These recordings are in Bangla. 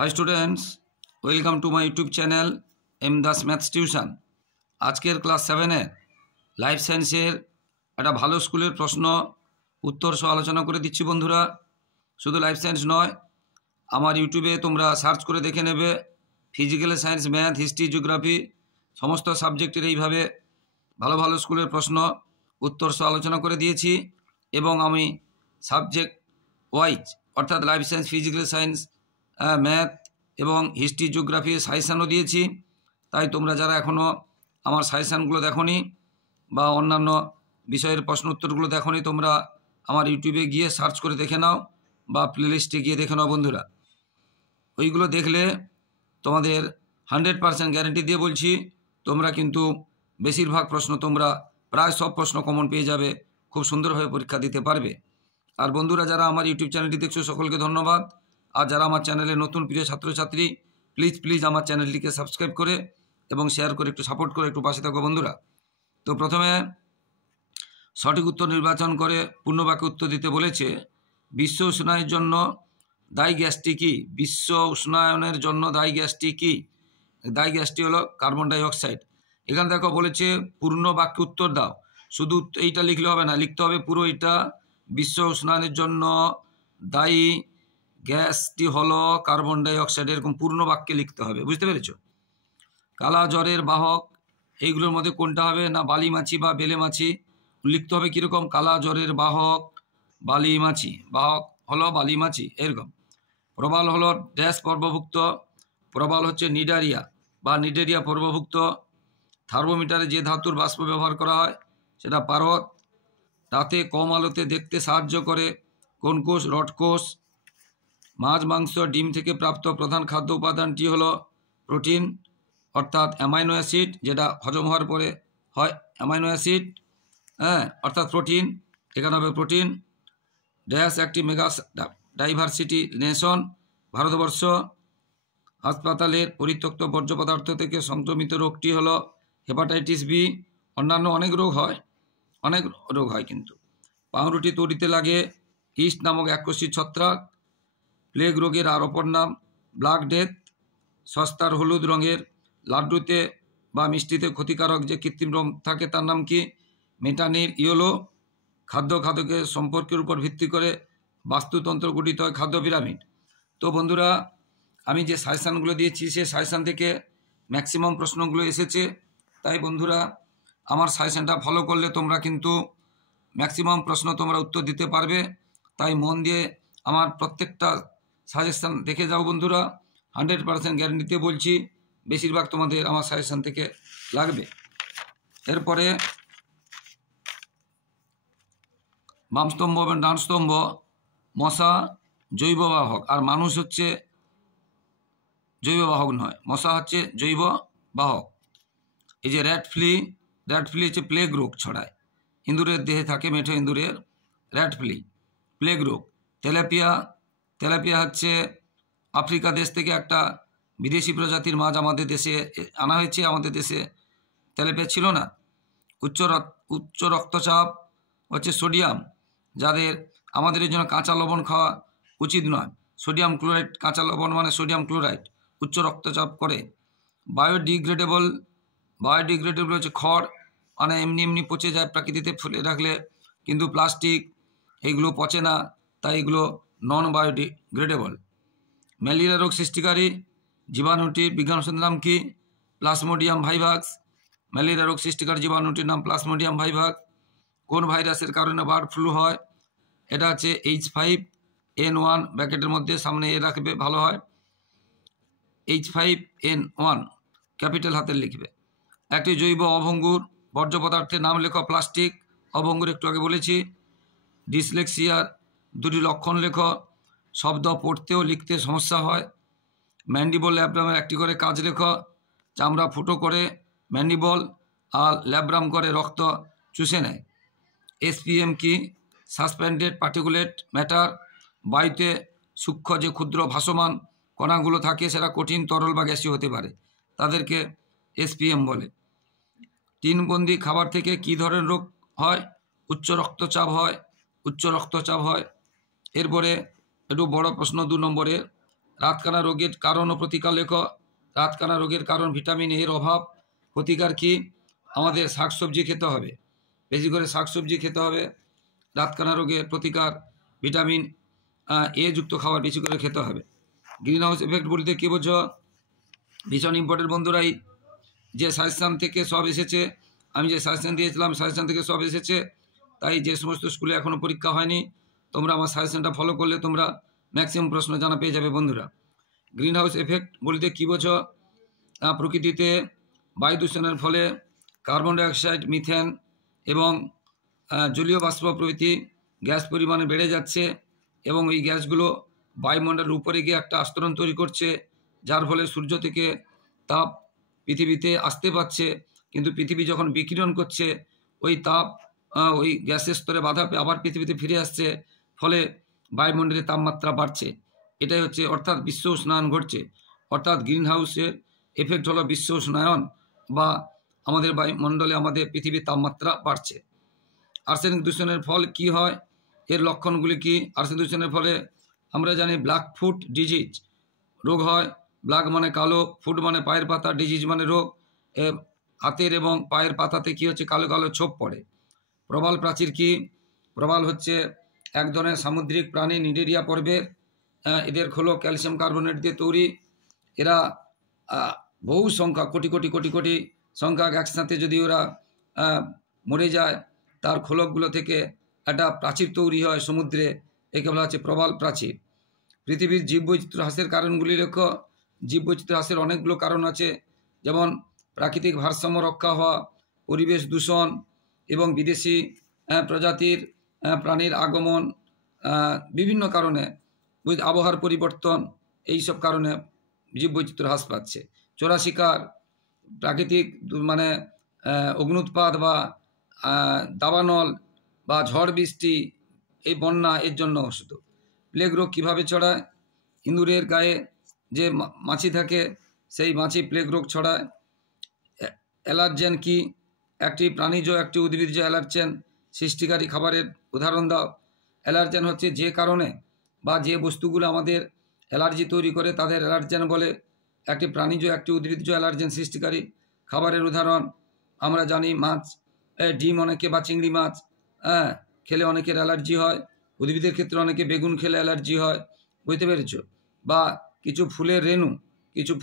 High students welcome to my YouTube channel M Das maths tuition. आजकेर क्लास 7 लाइफ साइंसের একটা ভালো স্কুলের প্রশ্ন উত্তর সহ আলোচনা করে দিচ্ছি বন্ধুরা। শুধু লাইফ সায়েন্স নয়, আমার ইউটিউবে তোমরা সার্চ করে দেখে নেবে physical science, math, history, geography সমস্ত সাবজেক্টের এইভাবে ভালো ভালো স্কুলের প্রশ্ন উত্তর সহ আলোচনা করে দিয়েছি। এবং আমি সাবজেক্ট ওয়াইজ অর্থাৎ life science, physical science, math এবং হিস্ট্রি, জিওগ্রাফি সাজেশানও দিয়েছি। তাই তোমরা যারা এখনও আমার সাজেশানগুলো দেখোনি বা অন্যান্য বিষয়ের প্রশ্ন উত্তরগুলো দেখোনি, তোমরা আমার ইউটিউবে গিয়ে সার্চ করে দেখে নাও বা প্লেলিস্টে গিয়ে দেখে নাও বন্ধুরা। ওইগুলো দেখলে তোমাদের 100% গ্যারেন্টি দিয়ে বলছি তোমরা কিন্তু বেশিরভাগ প্রশ্ন, তোমরা প্রায় সব প্রশ্ন কমন পেয়ে যাবে, খুব সুন্দরভাবে পরীক্ষা দিতে পারবে। আর বন্ধুরা যারা আমার ইউটিউব চ্যানেলটি দেখছো সকলকে ধন্যবাদ। আর যারা আমার চ্যানেলে নতুন প্রিয় ছাত্রছাত্রী, প্লিজ আমার চ্যানেলটিকে সাবস্ক্রাইব করে এবং শেয়ার করে একটু সাপোর্ট করে একটু পাশে থাকো বন্ধুরা। তো প্রথমে সঠিক উত্তর নির্বাচন করে পূর্ণবাক্যে উত্তর দিতে বলেছে। বিশ্ব উষ্ণায়নের জন্য দায়ী গ্যাসটি কী? বিশ্ব উষ্ণায়নের জন্য দায়ী গ্যাসটি কী? দায়ী গ্যাসটি হলো কার্বন ডাই অক্সাইড। এখানে দেখো বলেছে পূর্ণ বাক্যে উত্তর দাও। শুধু এইটা লিখলে হবে না, লিখতে হবে পুরো এটা। বিশ্ব উষ্ণায়নের জন্য দায়ী গ্যাসটি হলো কার্বন ডাই অক্সাইড, এরকম পূর্ণ বাক্যে লিখতে হবে, বুঝতে পেরেছো? কালা জ্বরের বাহক এইগুলোর মধ্যে কোনটা হবে? না বালি মাছি বা বেলে মাছি। লিখতে হবে কীরকম? কালা জ্বরের বাহক বালি মাছি, বাহক হলো বালি মাছি এরকম। প্রবাল হলো ড্যাশ পর্বভুক্ত। প্রবাল হচ্ছে নিডারিয়া বা নিডেরিয়া পর্বভুক্ত। থার্মোমিটারে যে ধাতুর বাষ্প ব্যবহার করা হয় সেটা পারদ। রাতে কম আলোতে দেখতে সাহায্য করে কোন কোষ? রড কোষ। মাছ, মাংস, ডিম থেকে প্রাপ্ত প্রধান খাদ্য উপাদানটি হলো প্রোটিন অর্থাৎ অ্যামাইনো অ্যাসিড, যেটা হজম হওয়ার পরে হয় অ্যামাইনো অ্যাসিড, অর্থাৎ প্রোটিন। এখানে হবে প্রোটিন। ড্যাশ একটি মেগা ডাইভার্সিটি নেশন, ভারতবর্ষ। হাসপাতালের পরিত্যক্ত বর্জ্য পদার্থ থেকে সংক্রমিত রোগটি হলো হেপাটাইটিস বি। অন্যান্য অনেক রোগ হয় কিন্তু। পাউরুটি তৈরিতে লাগে ইস্ট নামক এককোষী ছত্রাক। প্লেগ রোগের আর অপর নাম ব্ল্যাক ডেথ। সস্তার হলুদ রঙের লাড্ডুতে বা মিষ্টিতে ক্ষতিকারক যে কৃত্রিম রং থাকে তার নাম কি? Metanil yellow. খাদ্যের সম্পর্কের উপর ভিত্তি করে বাস্তুতন্ত্র গঠিত হয় খাদ্য পিরামিড। তো বন্ধুরা আমি যে সাজেশানগুলো দিয়েছি সে সাজেশান থেকে ম্যাক্সিমাম প্রশ্নগুলো এসেছে। তাই বন্ধুরা আমার সাজেশানটা ফলো করলে তোমরা কিন্তু ম্যাক্সিমাম প্রশ্ন তোমরা উত্তর দিতে পারবে। তাই মন দিয়ে আমার প্রত্যেকটা সাজেশান দেখে যাও বন্ধুরা। 100% গ্যারেন্টিতে বলছি বেশিরভাগ তোমাদের আমার সাজেশান থেকে লাগবে। এরপরে বাম স্তম্ভ এবং ডান স্তম্ভ। মশা জৈব বাহক আর মানুষ হচ্ছে জৈব বাহক নয়, মশা হচ্ছে জৈব বাহক। এই যে র্যাট ফ্লি হচ্ছে প্লেগ রোগ ছড়ায়, ইঁদুরের দেহে থাকে, মেঠো ইঁদুরের র্যাট ফ্লি, প্লেগ রোগ। তেলাপিয়া হচ্ছে আফ্রিকা দেশ থেকে একটা বিদেশি প্রজাতির মাছ আমাদের দেশে আনা হয়েছে। আমাদের দেশে তেলাপিয়া ছিল না। উচ্চ রক্তচাপ হচ্ছে সোডিয়াম, যাদের আমাদের জন্য কাঁচা লবণ খাওয়া উচিত নয়। সোডিয়াম ক্লোরাইড, কাঁচা লবণ মানে সোডিয়াম ক্লোরাইড, উচ্চ রক্তচাপ করে। বায়োডিগ্রেডেবল হচ্ছে খড়, মানে এমনি পচে যায় প্রাকৃতিতে ফেলে রাখলে, কিন্তু প্লাস্টিক এইগুলো পচে না, তাই এগুলো নন বায়োডিগ্রেডেবল। ম্যালেরিয়া রোগ সৃষ্টিকারী জীবাণুটির বিজ্ঞান নাম কি? প্লাজমোডিয়াম ভাইভাক্স। ম্যালেরিয়া রোগ সৃষ্টিকারী জীবাণুটির নাম প্লাজমোডিয়াম ভাইভাক্স। কোন ভাইরাসের কারণে বার্ড ফ্লু হয়? এটা হচ্ছে H5N1, ব্র্যাকেটের মধ্যে সামনে এ রাখবে, ভালো হয়। H5N1 ক্যাপিটাল হাতের লিখবে। একটি জৈব অভঙ্গুর বর্জ্য পদার্থের নাম লেখো। প্লাস্টিক অভঙ্গুর একটু আগে বলেছি। ডিসলেক্সিয়ার দুটি লক্ষণ লেখো। শব্দ পড়তে ও লিখতে সমস্যা হয়। ম্যান্ডিবল ল্যাব্রামের একটি করে কাজ লেখো। চামড়া ফুটো করে ম্যান্ডিবল, আর ল্যাব্রাম করে রক্ত চুষে নেয়। SPM কি? Suspended particulate matter. বায়ুতে সূক্ষ্ম যে ক্ষুদ্র ভাসমান কণাগুলো থাকে সেটা কঠিন, তরল বা গ্যাসীয় হতে পারে, তাদেরকে SPM বলে। টিনবন্দি খাবার থেকে কী ধরনের রোগ হয়? উচ্চ রক্তচাপ হয়। এরপরে একটু বড় প্রশ্ন 2 নম্বরে, রাতকানা রোগের কারণ ও প্রতিকার লেখো। রাতকানা রোগের কারণ ভিটামিন এর অভাব। প্রতিকার কি? আমাদের শাকসবজি খেতে হবে, বেশি করে শাকসবজি খেতে হবে। রাতকানা রোগের প্রতিকার ভিটামিন এ যুক্ত খাবার বেশি করে খেতে হবে। গ্রিন হাউস এফেক্ট বলতে কী বোঝো? ভীষণ ইম্পর্টেন্ট বন্ধুরাই, যে সাজেশান থেকে সব এসেছে, আমি যে সাজেশান দিয়েছিলাম সাজেশান থেকে সব এসেছে। তাই যে সমস্ত স্কুলে এখনও পরীক্ষা হয়নি, তোমরা আমার সাজেশানটা ফলো করলে তোমরা ম্যাক্সিমাম প্রশ্ন জানা পেয়ে যাবে বন্ধুরা। গ্রিন হাউস এফেক্ট বলতে কী বোঝো? প্রকৃতিতে বায়ু দূষণের ফলে কার্বন ডাইঅক্সাইড, মিথেন এবং জলীয় বাষ্প প্রভৃতি গ্যাস পরিমাণে বেড়ে যাচ্ছে এবং এই গ্যাসগুলো বায়ুমণ্ডলের উপরে গিয়ে একটা আস্তরণ তৈরি করছে, যার ফলে সূর্য থেকে তাপ পৃথিবীতে আসতে পারছে, কিন্তু পৃথিবী যখন বিকিরণ করছে ওই তাপ ওই গ্যাসের স্তরে বাধা পেয়ে আবার পৃথিবীতে ফিরে আসছে, ফলে বায়ুমণ্ডলের তাপমাত্রা বাড়ছে। এটাই হচ্ছে অর্থাৎ বিশ্ব উষ্ণায়ন ঘটছে। অর্থাৎ গ্রিন হাউসের এফেক্ট হলো বিশ্ব উষ্ণায়ন বা আমাদের বায়ুমণ্ডলে আমাদের পৃথিবীর তাপমাত্রা বাড়ছে। আর্সেনিক দূষণের ফল কি হয়? এর লক্ষণগুলি কি? আর্সেনিক দূষণের ফলে আমরা জানি ব্ল্যাক ফুট ডিজিজ রোগ হয়। ব্ল্যাক মানে কালো, ফুট মানে পায়ের পাতা, ডিজিজ মানে রোগ। হাতের এবং পায়ের পাতাতে কি হচ্ছে? কালো কালো ছোপ পড়ে। প্রবাল প্রাচীর কি? প্রবাল হচ্ছে এক ধরনের সামুদ্রিক প্রাণী, নিডেরিয়া পর্বের। এদের খোলক ক্যালসিয়াম কার্বনেট দিয়ে তৈরি। এরা বহু সংখ্যা, কোটি কোটি কোটি কোটি সংখ্যা একসাথে যদি ওরা মরে যায়, তার খোলকগুলো থেকে একটা প্রাচীর তৈরি হয় সমুদ্রে, একে বলা হচ্ছে প্রবাল প্রাচীর। পৃথিবীর জীববৈচিত্র্য হ্রাসের কারণগুলি লেখো। জীববৈচিত্র্য হ্রাসের অনেকগুলো কারণ আছে, যেমন প্রাকৃতিক ভারসাম্য রক্ষা হওয়া, পরিবেশ দূষণ এবং বিদেশি প্রজাতির প্রাণীর আগমন, বিভিন্ন কারণে আবহাওয়ার পরিবর্তন, এই সব কারণে জীববৈচিত্র্য হ্রাস পাচ্ছে। চোরা শিকার, প্রাকৃতিক মানে অগ্নুৎপাত বা দাবানল বা ঝড় বৃষ্টি, এই বন্যা, এর জন্য শুধু। প্লেগ রোগ কীভাবে ছড়ায়? ইঁদুরের গায়ে যে মাছি থাকে সেই মাছি প্লেগ রোগ ছড়ায়। অ্যালার্জেন কি? একটি প্রাণীজ একটি উদ্ভিজ্জ অ্যালার্জেন সৃষ্টিকারী খাবারের উদাহরণ দাও। অ্যালার্জেন হচ্ছে যে কারণে বা যে বস্তুগুলো আমাদের অ্যালার্জি তৈরি করে তাদের অ্যালার্জেন বলে। একটি প্রাণীজ একটি উদ্ভিজ্জ অ্যালার্জেন সৃষ্টিকারী খাবারের উদাহরণ আমরা জানি মাছ, ডিম অনেকে বা চিংড়ি মাছ খেলে অনেকের অ্যালার্জি হয়। উদ্ভিদের ক্ষেত্রে অনেকে বেগুন খেলে অ্যালার্জি হয়, বুঝতে পেরেছ? বা কিছু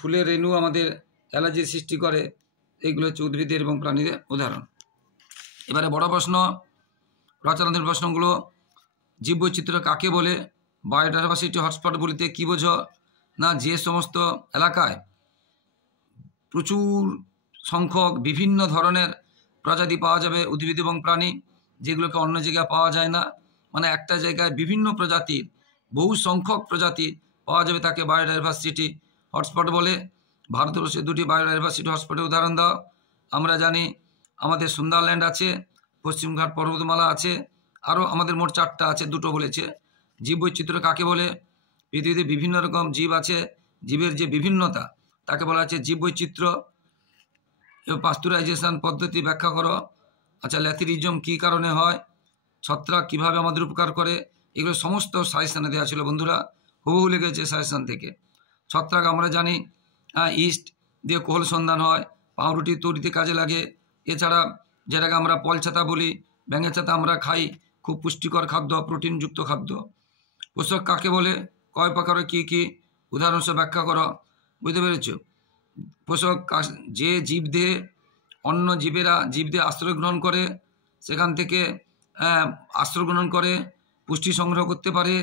ফুলের রেণু আমাদের অ্যালার্জি সৃষ্টি করে। এইগুলো হচ্ছে উদ্ভিদের এবং প্রাণীদের উদাহরণ। এবারে বড় প্রশ্ন, রচনাধীন প্রশ্নগুলো। জীববৈচিত্র্য কাকে বলে? বায়োডাইভার্সিটি হটস্পট বলতে কী বোঝো? না, যে সমস্ত এলাকায় প্রচুর সংখ্যক বিভিন্ন ধরনের প্রজাতি পাওয়া যাবে উদ্ভিদ এবং প্রাণী, যেগুলোকে অন্য জায়গায় পাওয়া যায় না, মানে একটা জায়গায় বিভিন্ন প্রজাতির বহু সংখ্যক প্রজাতি পাওয়া যাবে, তাকে বায়োডাইভার্সিটি হটস্পট বলে। ভারতবর্ষে দুটি বায়োডাইভার্সিটি হটস্পটের উদাহরণ দাও। আমরা জানি আমাদের সুন্দরল্যান্ড আছে, পশ্চিমঘাট পর্বতমালা আছে, আরও আমাদের মোট 4টা আছে, 2টো বলেছে। জীববৈচিত্র্য কাকে বলে? পৃথিবীতে বিভিন্ন রকম জীব আছে, জীবের যে বিভিন্নতা তাকে বলা হচ্ছে জীববৈচিত্র্য। এবং পাস্তুরাইজেশন পদ্ধতি ব্যাখ্যা করো। আচ্ছা, ল্যাথিরিজম কী কারণে হয়? ছত্রাক কীভাবে আমাদের উপকার করে? এগুলো সমস্ত সাজেশানে দেওয়া ছিল বন্ধুরা, হুবহু লেগেছে সাজেশান থেকে। ছত্রাক আমরা জানি ইস্ট দিয়ে কোহল সন্ধান হয়, পাউরুটি তৈরিতে কাজে লাগে। এছাড়া যেটাকে আমরা পল ছাতা বলি, ব্যাঙের ছাতা আমরা খাই, খুব পুষ্টিকর খাদ্য, প্রোটিনযুক্ত খাদ্য। পোষক কাকে বলে? কয় প্রকার, কী কী? উদাহরণ সহ ব্যাখ্যা করো, বুঝতে পেরেছ? পোষক যে জীব দিয়ে অন্য জীব দিয়ে আশ্রয় গ্রহণ করে, সেখান থেকে আশ্রয় গ্রহণ করে পুষ্টি সংগ্রহ করতে পারে,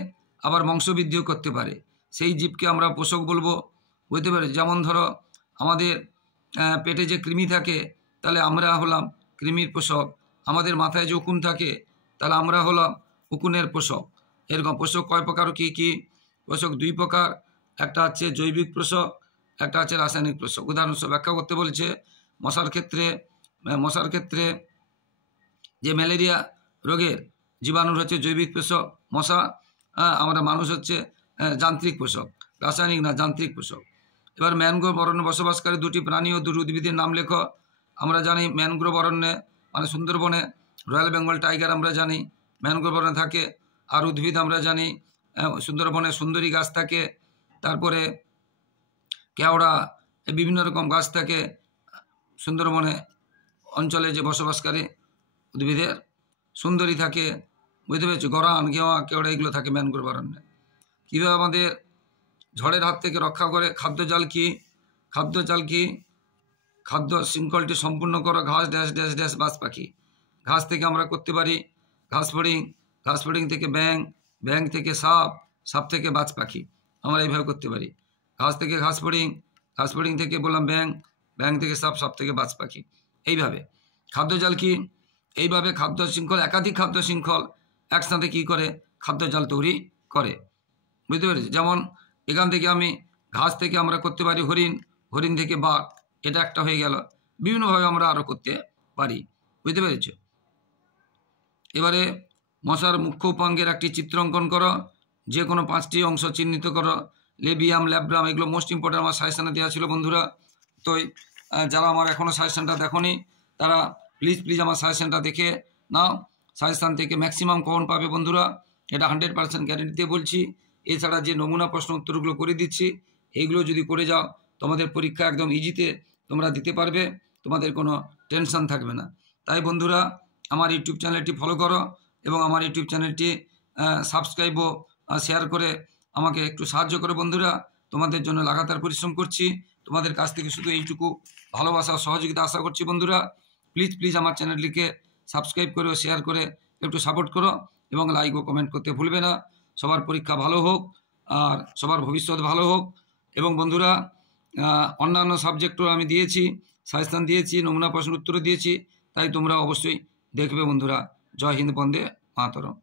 আবার বংশবৃদ্ধিও করতে পারে, সেই জীবকে আমরা পোষক বলবো, বুঝতে পারে? যেমন ধরো আমাদের পেটে যে কৃমি থাকে, তাহলে আমরা হলাম কৃমির পোষক। আমাদের মাথায় যে উকুন থাকে, তাহলে আমরা হলাম উকুনের পোষক। এরকম পোষক কয় প্রকার, কী কী? পোষক 2 প্রকার, একটা হচ্ছে জৈবিক পোষক, একটা হচ্ছে রাসায়নিক পোষক। উদাহরণ সহ ব্যাখ্যা করতে বলছে। মশার ক্ষেত্রে যে ম্যালেরিয়া রোগের জীবাণুর হচ্ছে জৈবিক পোষক মশা, আমরা মানুষ হচ্ছে যান্ত্রিক পোষক, রাসায়নিক না, যান্ত্রিক পোষক। এবার ম্যানগ্রোভ অরণ্যে বসবাসকারী 2টি প্রাণী ও 2 উদ্ভিদের নাম লেখো। আমরা জানি ম্যানগ্রোভ অরণ্যে মানে সুন্দরবনে রয়্যাল বেঙ্গল টাইগার আমরা জানি ম্যানগ্রোভ অরণ্যে থাকে। আর উদ্ভিদ আমরা জানি সুন্দরবনে সুন্দরী গাছ থাকে, তারপরে কেওড়া, বিভিন্ন রকম গাছ থাকে সুন্দরবনে অঞ্চলে যে বসবাসকারী উদ্ভিদের, সুন্দরী থাকে, বুঝতে পেরেছো, গরান, গেওয়া, কেওড়া এগুলো থাকে ম্যানগ্রোভ অরণ্যে। কীভাবে আমাদের ঝড়ের হাত থেকে রক্ষা করে? খাদ্যজাল কি? খাদ্যজাল কি? খাদ্য শৃঙ্খলটি সম্পূর্ণ করো ঘাস ড্যাশ ড্যাশ ড্যাশ বাজ পাখি। ঘাস থেকে আমরা করতে পারি ঘাস ফড়িং, ঘাস ফড়িং থেকে ব্যাং, ব্যাং থেকে সাপ, সাপ থেকে বাজ পাখি। আমরা এইভাবে করতে পারি। ঘাস থেকে ঘাস ফড়িং, ঘাস ফড়িং থেকে বললাম ব্যাং, ব্যাং থেকে সাপ, সাপ থেকে বাজ পাখি। এইভাবে খাদ্যজাল কি? এইভাবে খাদ্য শৃঙ্খল, একাধিক খাদ্য শৃঙ্খল একসাথে কী করে? খাদ্যজাল তৈরি করে, বুঝতে পেরেছি। যেমন এখান থেকে আমি ঘাস থেকে আমরা করতে পারি হরিণ, হরিণ থেকে বাঘ, এটা একটা হয়ে গেল। বিভিন্নভাবে আমরা আরও করতে পারি, বুঝতে পেরেছ। এবারে মশার মুখ্য উপাঙ্গের একটি চিত্র অঙ্কন করো, যে কোনো 5টি অংশ চিহ্নিত করো। লেবিয়াম, ল্যাব্রাম, এগুলো মোস্ট ইম্পর্টেন্ট আমার সাজেশানে দেওয়া ছিল বন্ধুরা। তো যারা আমার এখনও সাজেশানটা দেখোনি তারা প্লিজ আমার সাজেশানটা দেখে নাও। সাজেশান থেকে ম্যাক্সিমাম কমন পাবে বন্ধুরা, এটা 100% গ্যারেন্টি দিয়ে বলছি। এছাড়া যে নমুনা প্রশ্ন উত্তরগুলো করে দিচ্ছি, এইগুলো যদি করে যাও তোমাদের পরীক্ষা একদম ইজিতে তোমরা দিতে পারবে, তোমাদের কোনো টেনশন থাকবে না। তাই বন্ধুরা আমার ইউটিউব চ্যানেলটি ফলো করো এবং আমার ইউটিউব চ্যানেলটি সাবস্ক্রাইব ও শেয়ার করে আমাকে একটু সাহায্য করো বন্ধুরা। তোমাদের জন্য লাগাতার পরিশ্রম করছি, তোমাদের কাছ থেকে শুধু এইটুকু ভালোবাসা ও সহযোগিতা আশা করছি বন্ধুরা। প্লিজ আমার চ্যানেলটিকে সাবস্ক্রাইব করে ও শেয়ার করে একটু সাপোর্ট করো এবং লাইক ও কমেন্ট করতে ভুলবে না। সবার পরীক্ষা ভালো হোক আর সবার ভবিষ্যৎ ভালো হোক। এবং বন্ধুরা অন্যান্য সাবজেক্টও আমি দিয়েছি, সাজেশান দিয়েছি, নমুনা প্রশ্ন উত্তরও দিয়েছি, তাই তোমরা অবশ্যই দেখবে বন্ধুরা। জয় হিন্দ, বন্দে মাতরম।